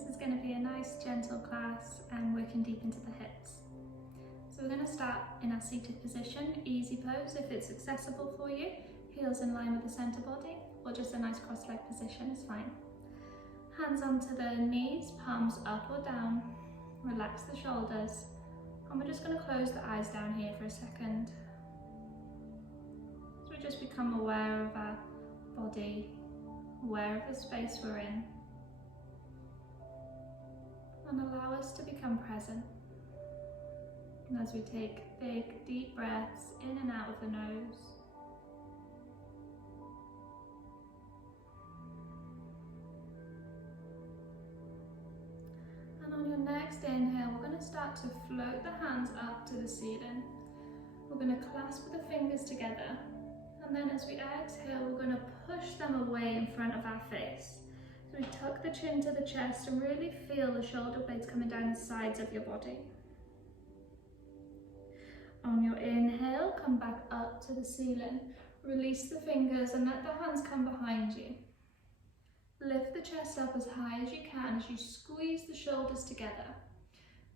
This is going to be a nice gentle class and working deep into the hips. So we're going to start in our seated position, easy pose if it's accessible for you, heels in line with the center body, or just a nice cross-leg position is fine. Hands onto the knees, palms up or down, relax the shoulders, and we're just going to close the eyes down here for a second. So we just become aware of our body, aware of the space we're in, and allow us to become present. And as we take big, deep breaths in and out of the nose, and on your next inhale, we're going to start to float the hands up to the ceiling. We're going to clasp the fingers together, and then as we exhale, we're going to push them away in front of our face. So we tuck the chin to the chest and really feel the shoulder blades coming down the sides of your body. On your inhale, come back up to the ceiling. Release the fingers and let the hands come behind you. Lift the chest up as high as you can as you squeeze the shoulders together.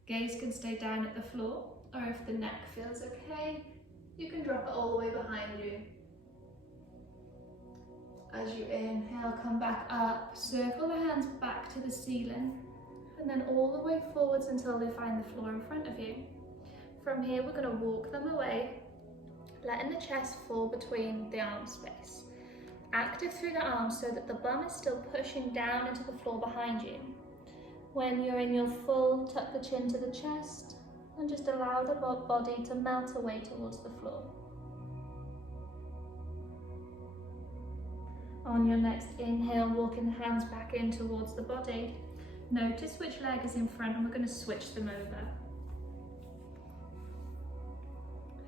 Gaze can stay down at the floor, or if the neck feels okay, you can drop it all the way behind you. As you inhale, come back up, circle the hands back to the ceiling, and then all the way forwards until they find the floor in front of you. From here, we're going to walk them away, letting the chest fall between the arm space. Active through the arms so that the bum is still pushing down into the floor behind you. When you're in your full, tuck the chin to the chest and just allow the body to melt away towards the floor. On your next inhale, walking the hands back in towards the body. Notice which leg is in front and we're going to switch them over.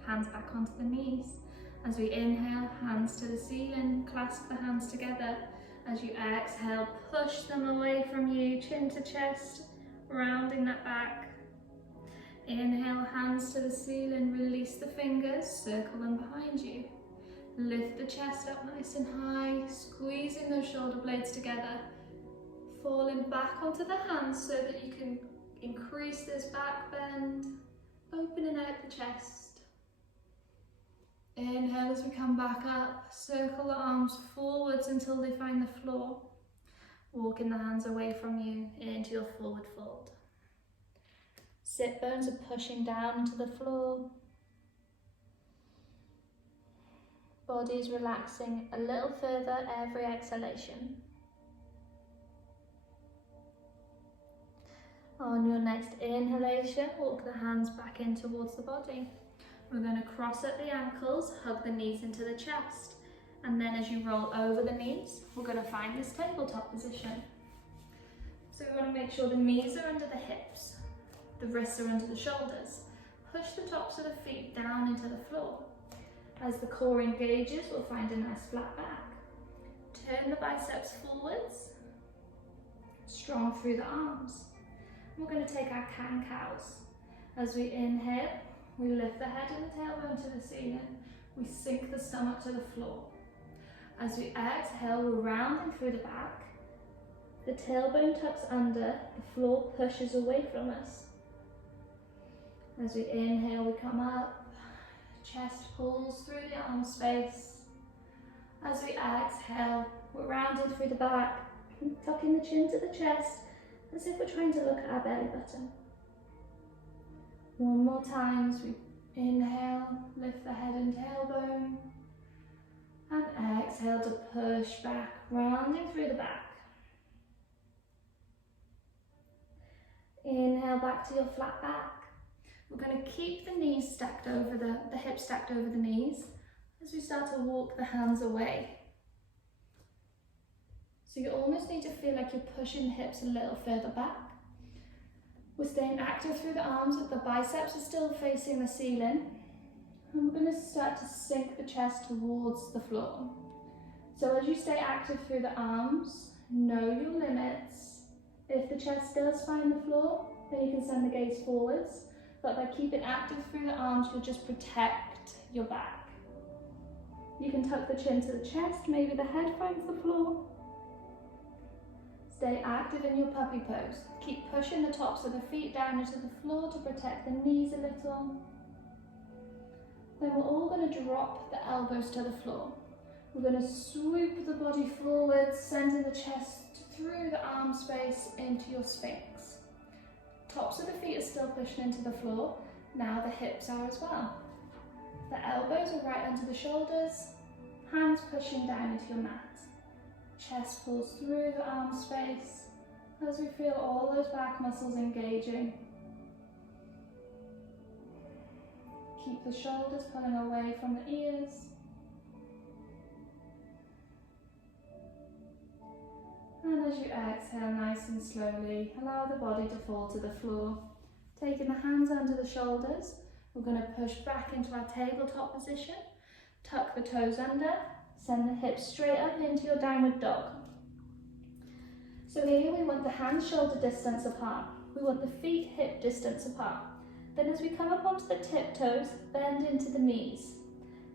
Hands back onto the knees. As we inhale, hands to the ceiling, clasp the hands together. As you exhale, push them away from you, chin to chest, rounding that back. Inhale, hands to the ceiling, release the fingers, circle them behind you. Lift the chest up nice and high, squeezing those shoulder blades together. Falling back onto the hands so that you can increase this back bend, opening out the chest. Inhale as we come back up, circle the arms forwards until they find the floor. Walking the hands away from you into your forward fold. Sit bones are pushing down into the floor. Body is relaxing a little further every exhalation. On your next inhalation, walk the hands back in towards the body. We're going to cross at the ankles, hug the knees into the chest, and then as you roll over the knees, we're going to find this tabletop position. So we want to make sure the knees are under the hips, the wrists are under the shoulders. Push the tops of the feet down into the floor. As the core engages, we'll find a nice flat back. Turn the biceps forwards, strong through the arms. We're going to take our cat-cows. As we inhale, we lift the head and the tailbone to the ceiling. We sink the stomach to the floor. As we exhale, we're rounding through the back. The tailbone tucks under, the floor pushes away from us. As we inhale, we come up. Chest pulls through the arm space. As we exhale, we're rounded through the back, tucking the chin to the chest, as if we're trying to look at our belly button. One more time as we inhale, lift the head and tailbone, and exhale to push back, rounding through the back. Inhale back to your flat back. We're going to keep the knees stacked over the hips stacked over the knees as we start to walk the hands away. So you almost need to feel like you're pushing the hips a little further back. We're staying active through the arms, but the biceps are still facing the ceiling. And we're going to start to sink the chest towards the floor. So as you stay active through the arms, know your limits. If the chest does find the floor, then you can send the gaze forwards. But by keeping active through the arms, you'll just protect your back. You can tuck the chin to the chest, maybe the head finds the floor. Stay active in your puppy pose. Keep pushing the tops of the feet down into the floor to protect the knees a little. Then we're all going to drop the elbows to the floor. We're going to swoop the body forwards, sending the chest through the arm space into your sphinx. Tops of the feet are still pushing into the floor. Now the hips are as well. The elbows are right under the shoulders, hands pushing down into your mat. Chest pulls through the arm space as we feel all those back muscles engaging. Keep the shoulders pulling away from the ears. And as you exhale nice and slowly, allow the body to fall to the floor. Taking the hands under the shoulders, we're going to push back into our tabletop position. Tuck the toes under, send the hips straight up into your downward dog. So here we want the hands shoulder distance apart. We want the feet hip distance apart. Then as we come up onto the tiptoes, bend into the knees.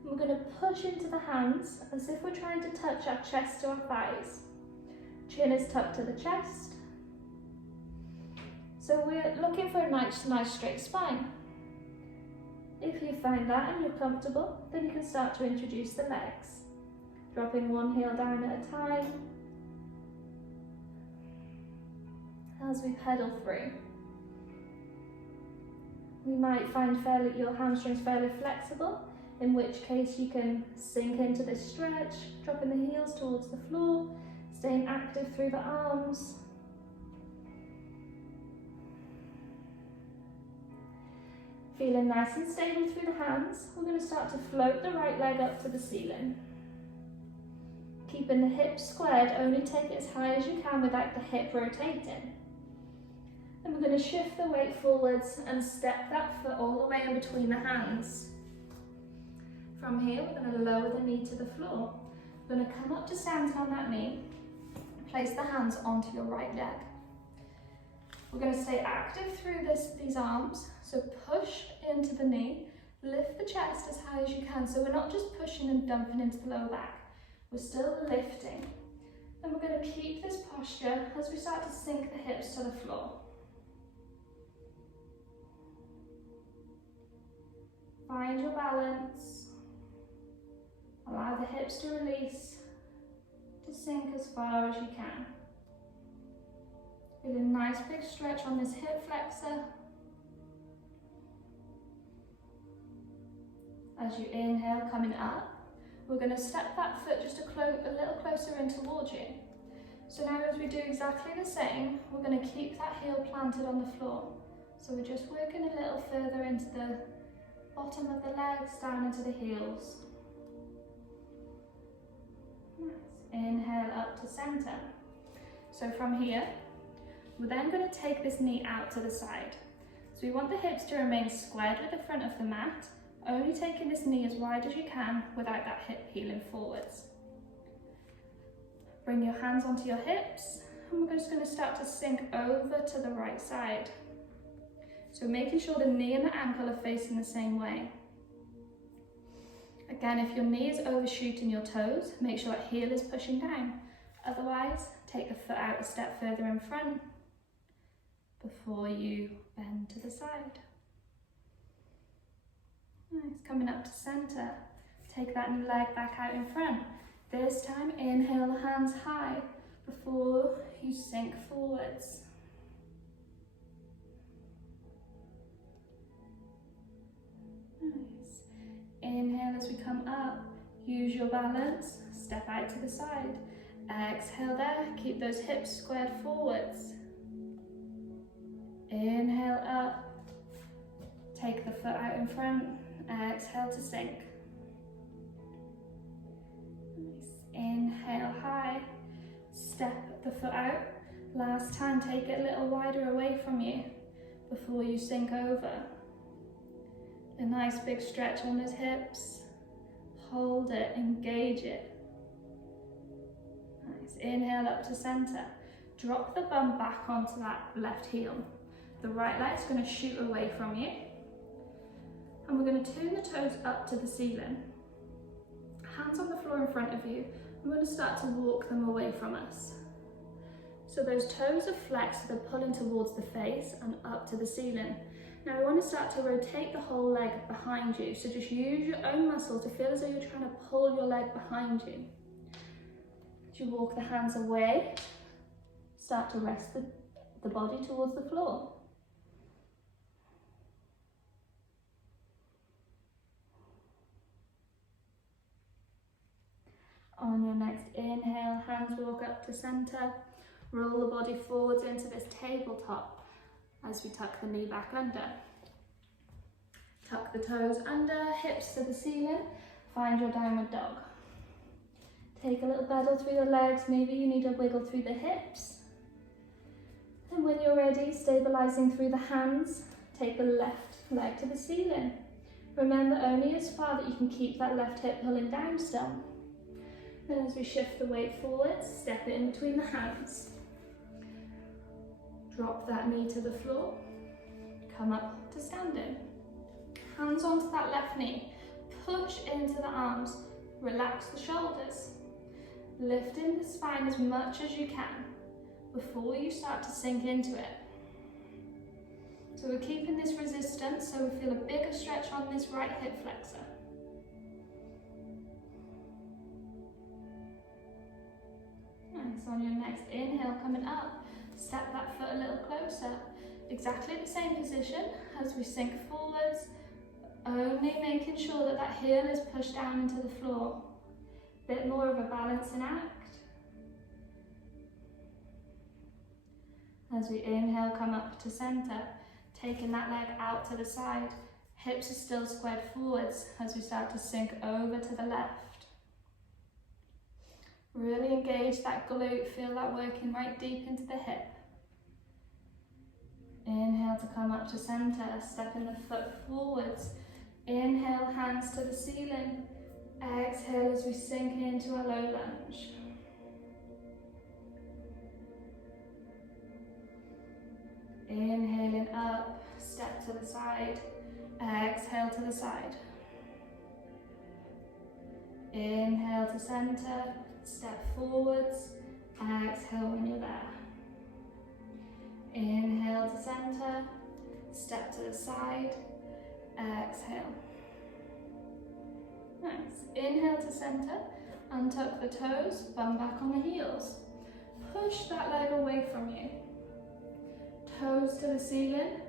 And we're going to push into the hands as if we're trying to touch our chest to our thighs. Chin is tucked to the chest. So we're looking for a nice straight spine. If you find that and you're comfortable, then you can start to introduce the legs. Dropping one heel down at a time as we pedal through. You might find your hamstrings fairly flexible, in which case you can sink into this stretch, dropping the heels towards the floor, staying active through the arms. Feeling nice and stable through the hands, we're going to start to float the right leg up to the ceiling. Keeping the hips squared, only take it as high as you can without the hip rotating. And we're going to shift the weight forwards and step that foot all the way in between the hands. From here, we're going to lower the knee to the floor. We're going to come up to center on that knee. Place the hands onto your right leg. We're going to stay active through these arms. So push into the knee, lift the chest as high as you can. So we're not just pushing and dumping into the lower back. We're still lifting. And we're going to keep this posture as we start to sink the hips to the floor. Find your balance. Allow the hips to release, to sink as far as you can. Feel a nice big stretch on this hip flexor. As you inhale, coming up, we're going to step that foot just a little closer in towards you. So now as we do exactly the same, we're going to keep that heel planted on the floor. So we're just working a little further into the bottom of the legs, down into the heels. Nice. Inhale up to center. So from here, we're then going to take this knee out to the side. So we want the hips to remain squared with the front of the mat, only taking this knee as wide as you can without that hip peeling forwards. Bring your hands onto your hips, and we're just going to start to sink over to the right side. So making sure the knee and the ankle are facing the same way. Again, if your knee is overshooting your toes, make sure that heel is pushing down. Otherwise, take the foot out a step further in front before you bend to the side. Nice, coming up to center. Take that leg back out in front. This time, inhale the hands high before you sink forwards. Nice. Inhale as we come up. Use your balance. Step out to the side. Exhale there. Keep those hips squared forwards. Inhale up. Take the foot out in front. Exhale to sink. Nice. Inhale high. Step the foot out. Last time, take it a little wider away from you before you sink over. A nice big stretch on those hips. Hold it, engage it. Nice. Inhale up to center. Drop the bum back onto that left heel. The right leg's going to shoot away from you. And we're going to turn the toes up to the ceiling. Hands on the floor in front of you. We're going to start to walk them away from us. So those toes are flexed, so they're pulling towards the face and up to the ceiling. Now we want to start to rotate the whole leg behind you. So just use your own muscle to feel as though you're trying to pull your leg behind you. As you walk the hands away, start to rest the body towards the floor. On your next inhale, hands walk up to center. Roll the body forwards into this tabletop as we tuck the knee back under. Tuck the toes under, hips to the ceiling. Find your downward dog. Take a little pedal through the legs. Maybe you need a wiggle through the hips. And when you're ready, stabilizing through the hands, take the left leg to the ceiling. Remember, only as far that you can keep that left hip pulling down still. Then as we shift the weight forwards, step it in between the hands. Drop that knee to the floor. Come up to standing. Hands onto that left knee. Push into the arms. Relax the shoulders. Lifting the spine as much as you can before you start to sink into it. So we're keeping this resistance so we feel a bigger stretch on this right hip flexor. Nice. On your next inhale, coming up, step that foot a little closer. Exactly the same position as we sink forwards, only making sure that that heel is pushed down into the floor. Bit more of a balancing act. As we inhale, come up to center, taking that leg out to the side. Hips are still squared forwards as we start to sink over to the left. Really engage that glute, feel that working right deep into the hip. Inhale to come up to center, stepping the foot forwards. Inhale, hands to the ceiling. Exhale as we sink into a low lunge. Inhaling up, step to the side. Exhale to the side. Inhale to center, step forwards. Exhale when you're there. Inhale to center, step to the side. Exhale. Nice. Inhale to center, untuck the toes, bum back on the heels. Push that leg away from you. Toes to the ceiling,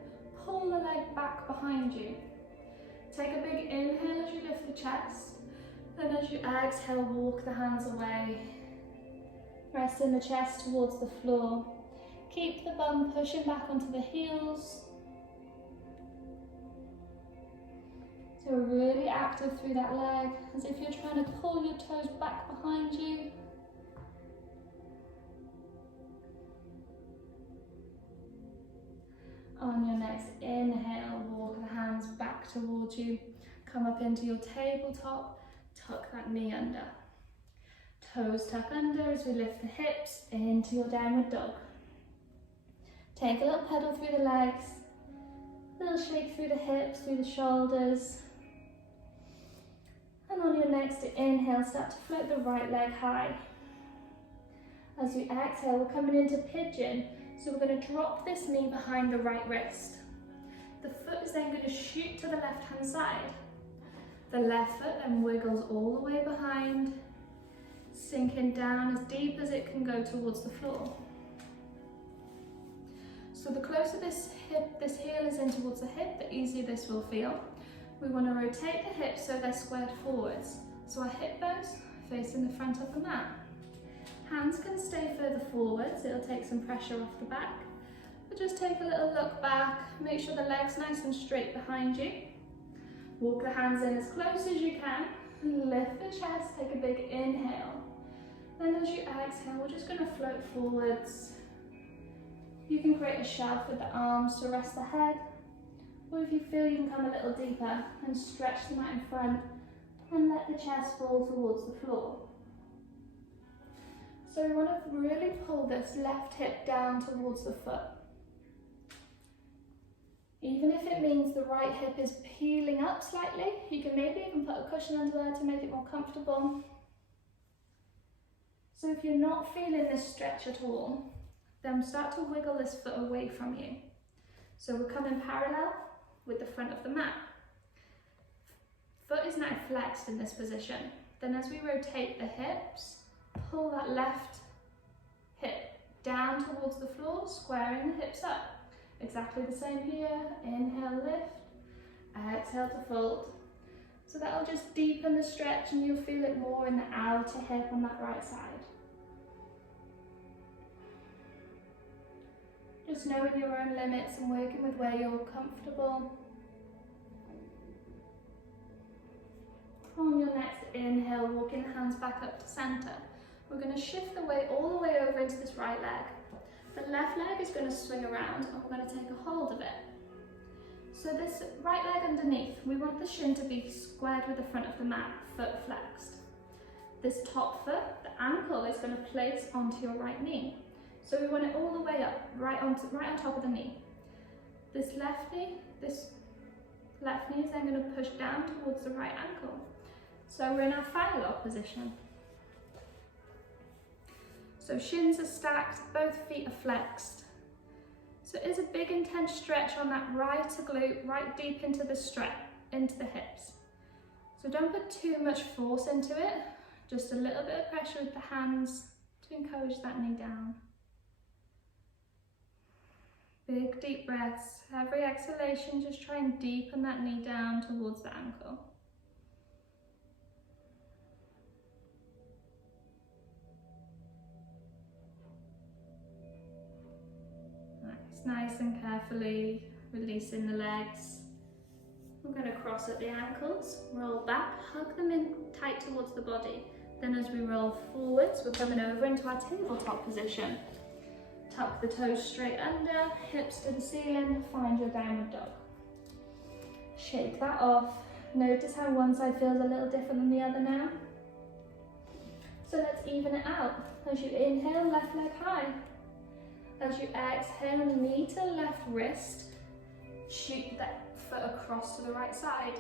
pull the leg back behind you. Take a big inhale as you lift the chest, then as you exhale, walk the hands away. Resting the chest towards the floor. Keep the bum pushing back onto the heels. So we're really active through that leg, as if you're trying to pull your toes back behind you. On your next inhale, walk the hands back towards you. Come up into your tabletop, tuck that knee under. Toes tuck under as we lift the hips into your downward dog. Take a little pedal through the legs, a little shake through the hips, through the shoulders. And on your next inhale, start to float the right leg high. As we exhale, we're coming into pigeon. So we're going to drop this knee behind the right wrist. The foot is then going to shoot to the left-hand side. The left foot then wiggles all the way behind, sinking down as deep as it can go towards the floor. So the closer this heel is in towards the hip, the easier this will feel. We want to rotate the hips so they're squared forwards. So our hip bones facing the front of the mat. Hands can stay further forwards, it'll take some pressure off the back. But just take a little look back, make sure the leg's nice and straight behind you. Walk the hands in as close as you can, lift the chest, take a big inhale. Then as you exhale, we're just going to float forwards. You can create a shelf with the arms to rest the head, or if you feel you can come a little deeper and stretch the mat in front and let the chest fall towards the floor. So we want to really pull this left hip down towards the foot. Even if it means the right hip is peeling up slightly, you can maybe even put a cushion under there to make it more comfortable. So if you're not feeling this stretch at all, Then start to wiggle this foot away from you. So we're coming parallel with the front of the mat. Foot is now flexed in this position. Then as we rotate the hips, pull that left hip down towards the floor, squaring the hips up. Exactly the same here. Inhale, lift. Exhale to fold. So that'll just deepen the stretch and you'll feel it more in the outer hip on that right side. Just knowing your own limits and working with where you're comfortable. On your next inhale, walking the hands back up to center. We're going to shift the weight all the way over into this right leg. The left leg is going to swing around and we're going to take a hold of it. So this right leg underneath, we want the shin to be squared with the front of the mat, foot flexed. This top foot, the ankle, is going to place onto your right knee. So we want it all the way up, right on top of the knee. This left knee is then going to push down towards the right ankle. So we're in our fire lock position. So shins are stacked, both feet are flexed. So it is a big intense stretch on that right glute, right deep into the into the hips. So don't put too much force into it, just a little bit of pressure with the hands to encourage that knee down. Big deep breaths. Every exhalation, just try and deepen that knee down towards the ankle. Nice and carefully releasing the legs. We're going to cross at the ankles, roll back, hug them in tight towards the body. Then as we roll forwards, we're coming over into our tabletop position. Tuck the toes straight under, hips to the ceiling, find your downward dog. Shake that off. Notice how one side feels a little different than the other now. So let's even it out. As you inhale, left leg high. As you exhale, knee to left wrist, shoot that foot across to the right side.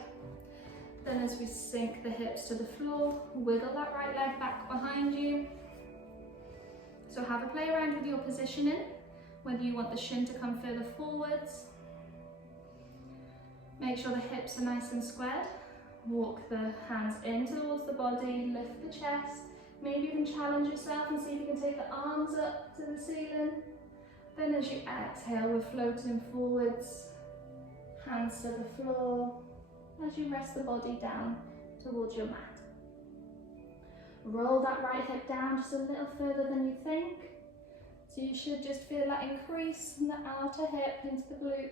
Then as we sink the hips to the floor, wiggle that right leg back behind you. So have a play around with your positioning, whether you want the shin to come further forwards. Make sure the hips are nice and squared. Walk the hands in towards the body, lift the chest. Maybe even challenge yourself and see if you can take the arms up to the ceiling. Then as you exhale, we're floating forwards, hands to the floor, as you rest the body down towards your mat. Roll that right hip down just a little further than you think. So you should just feel that increase in the outer hip into the glute.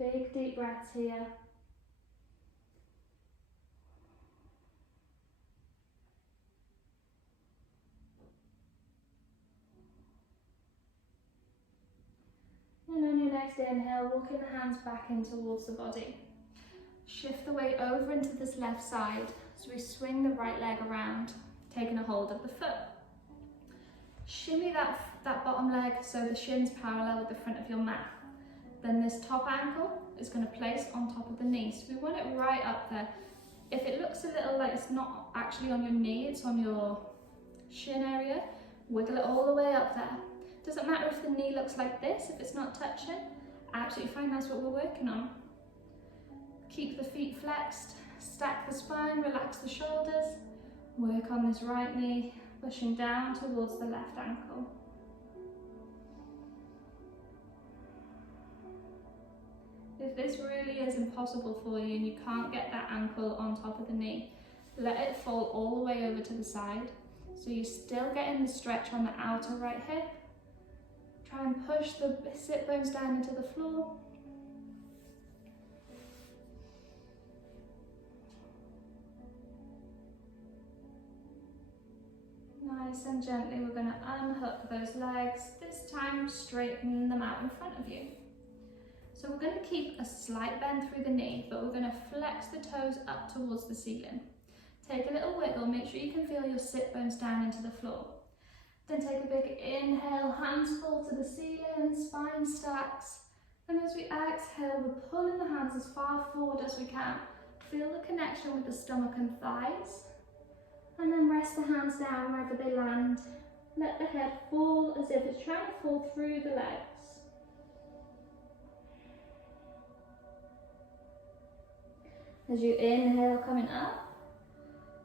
Big deep breaths here. And on your next inhale, walking the hands back in towards the body. Shift the weight over into this left side as we swing the right leg around, taking a hold of the foot. Shimmy that bottom leg so the shin's parallel with the front of your mat. Then this top ankle is going to place on top of the knee. So we want it right up there. If it looks a little like it's not actually on your knee, it's on your shin area, wiggle it all the way up there. Doesn't matter if the knee looks like this, if it's not touching, absolutely fine, that's what we're working on. Keep the feet flexed, stack the spine, relax the shoulders, work on this right knee, pushing down towards the left ankle. If this really is impossible for you and you can't get that ankle on top of the knee, let it fall all the way over to the side. So you're still getting the stretch on the outer right hip. Try and push the sit bones down into the floor. Nice and gently, we're going to unhook those legs. This time, straighten them out in front of you. So we're going to keep a slight bend through the knee, but we're going to flex the toes up towards the ceiling. Take a little wiggle, make sure you can feel your sit bones down into the floor. Then take a big inhale, hands fall to the ceiling, spine stacks. And as we exhale, we're pulling the hands as far forward as we can. Feel the connection with the stomach and thighs. And then rest the hands down wherever they land. Let the head fall as if it's trying to fall through the legs. As you inhale, coming up,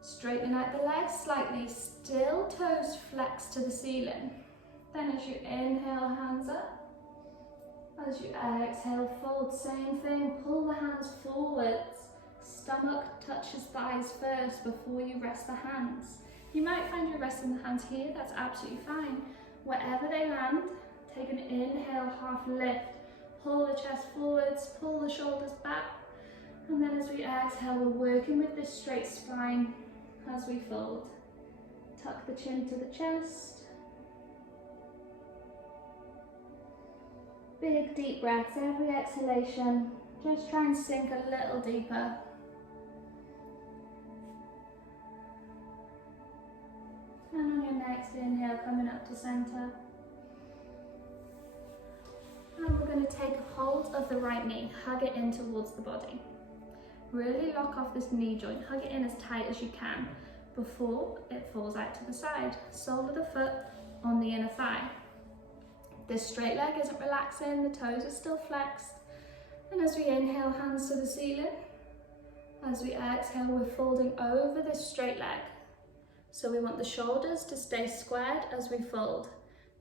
straighten out the legs slightly, still toes flex to the ceiling. Then as you inhale, hands up. As you exhale, fold, same thing, pull the hands forwards. Stomach touches thighs first before you rest the hands. You might find you're resting the hands here, that's absolutely fine. Wherever they land, take an inhale, half lift. Pull the chest forwards, pull the shoulders back. And then as we exhale, we're working with this straight spine as we fold. Tuck the chin to the chest. Big deep breaths every exhalation. Just try and sink a little deeper. And on your next inhale, coming up to center. And we're going to take a hold of the right knee, hug it in towards the body. Really lock off this knee joint, hug it in as tight as you can before it falls out to the side. Sole of the foot on the inner thigh. This straight leg isn't relaxing, the toes are still flexed. And as we inhale, hands to the ceiling. As we exhale, we're folding over this straight leg. So we want the shoulders to stay squared as we fold.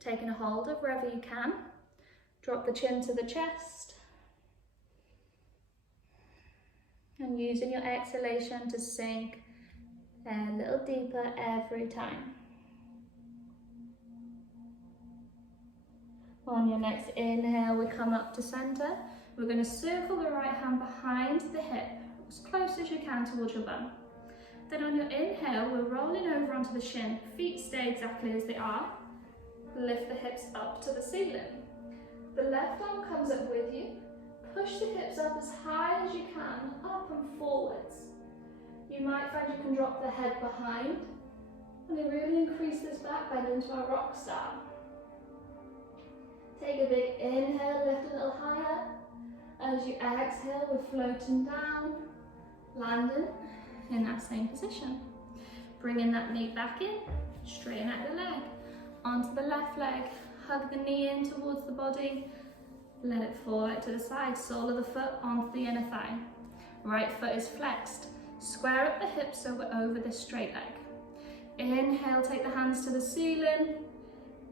Taking a hold of wherever you can. Drop the chin to the chest. And using your exhalation to sink a little deeper every time. On your next inhale, we come up to center. We're going to circle the right hand behind the hip, as close as you can towards your bum. Then on your inhale, we're rolling over onto the shin. Feet stay exactly as they are. Lift the hips up to the ceiling. The left arm comes up with you. Push the hips up as high as you can, up and forwards. You might find you can drop the head behind. And then really increase this back bend into our rock star. Take a big inhale, lift a little higher. As you exhale, we're floating down, landing in that same position. Bringing that knee back in, straighten out the leg. Onto the left leg, hug the knee in towards the body. Let it fall out to the side, sole of the foot onto the inner thigh. Right foot is flexed. Square up the hips so we're over this straight leg. Inhale, take the hands to the ceiling.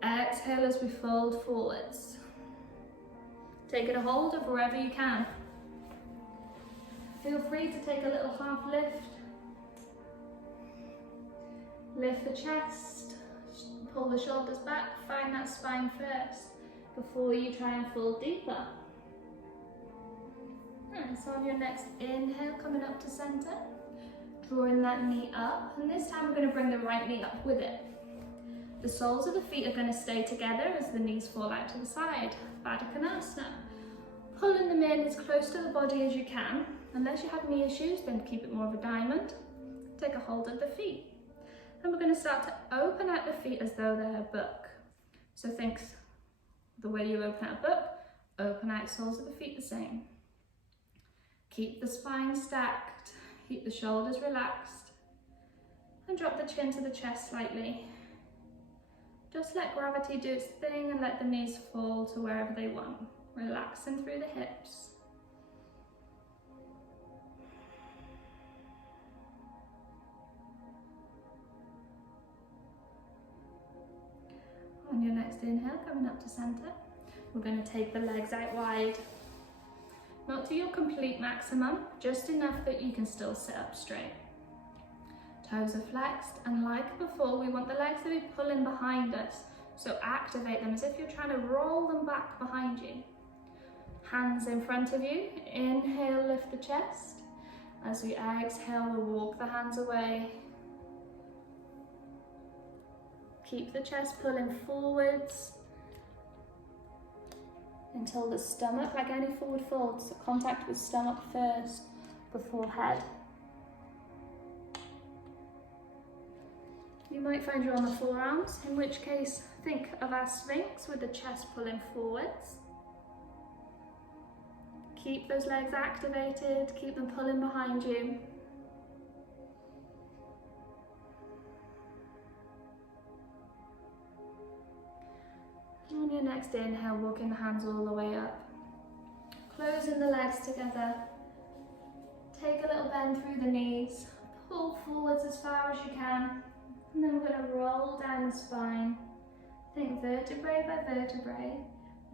Exhale as we fold forwards. Taking a hold of wherever you can. Feel free to take a little half lift. Lift the chest, pull the shoulders back, find that spine first before you try and fold deeper. And so on your next inhale, coming up to center, drawing that knee up, and this time we're going to bring the right knee up with it. The soles of the feet are going to stay together as the knees fall out to the side. Baddha Konasana. Pulling them in as close to the body as you can. Unless you have knee issues, then keep it more of a diamond. Take a hold of the feet. And we're going to start to open out the feet as though they're a book. So think the way you open out a book, open out soles of the feet the same. Keep the spine stacked, keep the shoulders relaxed, and drop the chin to the chest slightly. Just let gravity do its thing and let the knees fall to wherever they want, relaxing through the hips. On your next inhale, coming up to center, we're going to take the legs out wide. Not to your complete maximum, just enough that you can still sit up straight. Toes are flexed, and like before, we want the legs to be pulling behind us. So activate them as if you're trying to roll them back behind you. Hands in front of you. Inhale, lift the chest. As we exhale, we'll walk the hands away. Keep the chest pulling forwards until the stomach, like any forward fold, so contact with stomach first before head. You might find you're on the forearms, in which case think of our Sphinx with the chest pulling forwards. Keep those legs activated, keep them pulling behind you. On your next inhale, walking the hands all the way up. Closing the legs together. Take a little bend through the knees. Pull forwards as far as you can. And then we're going to roll down the spine. Think vertebrae by vertebrae.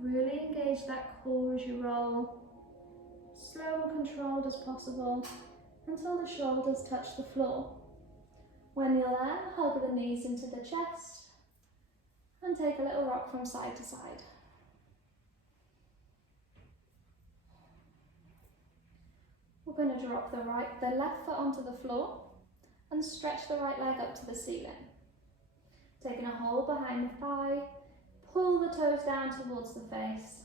Really engage that core as you roll. Slow and controlled as possible until the shoulders touch the floor. When you're there, hug the knees into the chest and take a little rock from side to side. We're going to drop the left foot onto the floor and stretch the right leg up to the ceiling. Taking a hold behind the thigh, pull the toes down towards the face.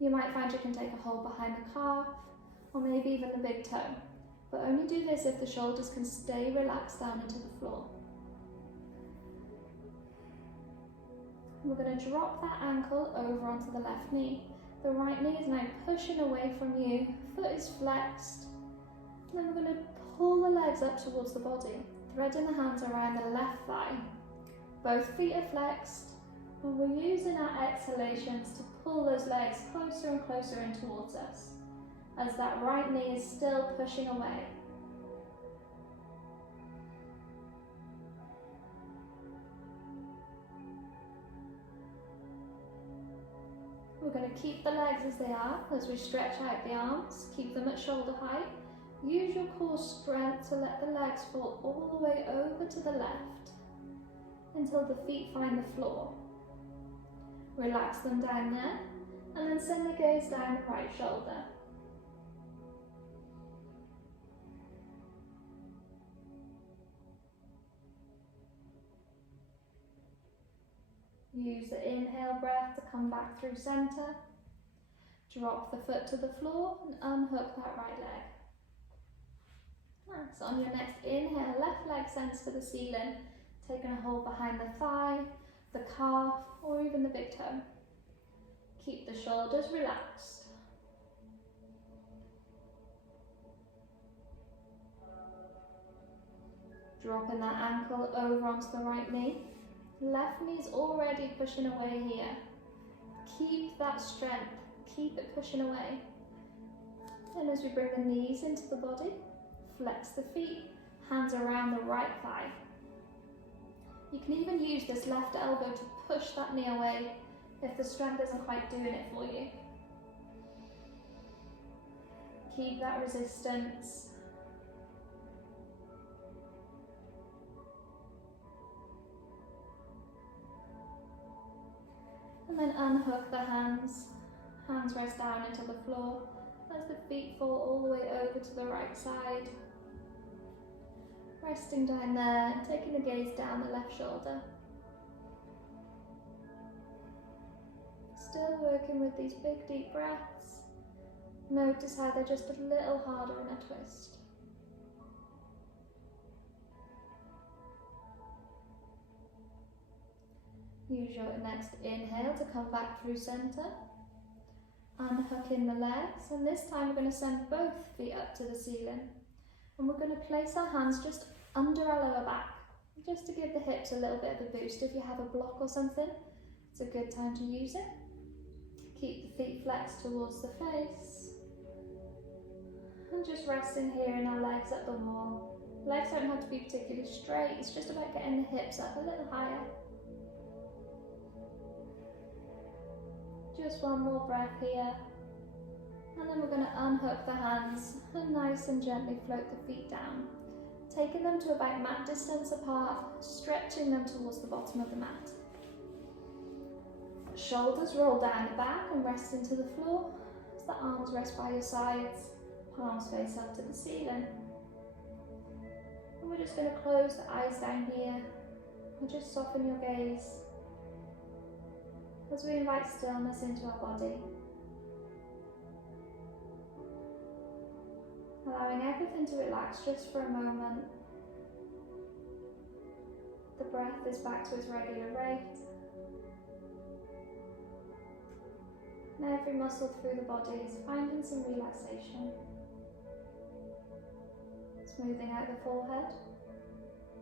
You might find you can take a hold behind the calf or maybe even the big toe, but only do this if the shoulders can stay relaxed down into the floor. We're going to drop that ankle over onto the left knee. The right knee is now pushing away from you, foot is flexed. And then we're going to pull the legs up towards the body, threading the hands around the left thigh. Both feet are flexed, and we're using our exhalations to pull those legs closer and closer in towards us, as that right knee is still pushing away. We're going to keep the legs as they are as we stretch out the arms, keep them at shoulder height. Use your core strength to let the legs fall all the way over to the left until the feet find the floor. Relax them down there and then send the gaze down the right shoulder. Use the inhale breath to come back through center. Drop the foot to the floor and unhook that right leg. Nice. On your next inhale, left leg sends to the ceiling, taking a hold behind the thigh, the calf, or even the big toe. Keep the shoulders relaxed. Dropping that ankle over onto the right knee. Left knee's already pushing away here. Keep that strength, keep it pushing away. And as we bring the knees into the body, flex the feet, hands around the right thigh. You can even use this left elbow to push that knee away if the strength isn't quite doing it for you. Keep that resistance. And then unhook the hands. Hands rest down into the floor as the feet fall all the way over to the right side. Resting down there and taking the gaze down the left shoulder. Still working with these big deep breaths. Notice how they're just a little harder in a twist. Use your next inhale to come back through center. Unhooking the legs, and this time we're going to send both feet up to the ceiling. And we're going to place our hands just under our lower back, just to give the hips a little bit of a boost. If you have a block or something, it's a good time to use it. Keep the feet flexed towards the face. And just resting here in our legs at the wall. Legs don't have to be particularly straight, it's just about getting the hips up a little higher. Just one more breath here. And then we're going to unhook the hands and nice and gently float the feet down. Taking them to about mat distance apart, stretching them towards the bottom of the mat. Shoulders roll down the back and rest into the floor as the arms rest by your sides, palms face up to the ceiling. And we're just going to close the eyes down here and just soften your gaze as we invite stillness into our body. Allowing everything to relax just for a moment. The breath is back to its regular rate. And every muscle through the body is finding some relaxation. Smoothing out the forehead,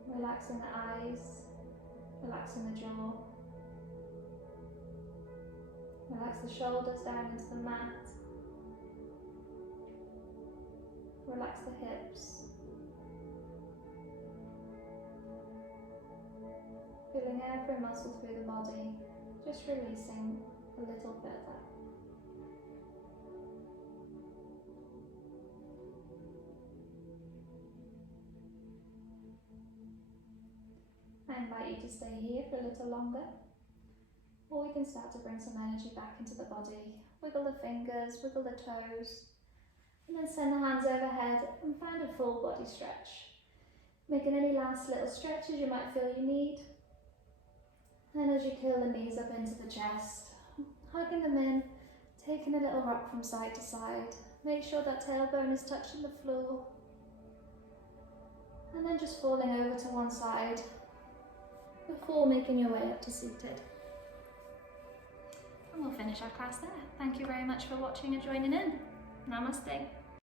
relaxing the eyes, relaxing the jaw. Relax the shoulders down into the mat. Relax the hips. Feeling every muscle through the body, just releasing a little further. I invite you to stay here for a little longer, or we can start to bring some energy back into the body. Wiggle the fingers, wiggle the toes, and then send the hands overhead and find a full body stretch. Making any last little stretches you might feel you need. And as you curl the knees up into the chest, hugging them in, taking a little rock from side to side. Make sure that tailbone is touching the floor. And then just falling over to one side before making your way up to seated. And we'll finish our class there. Thank you very much for watching and joining in. Namaste.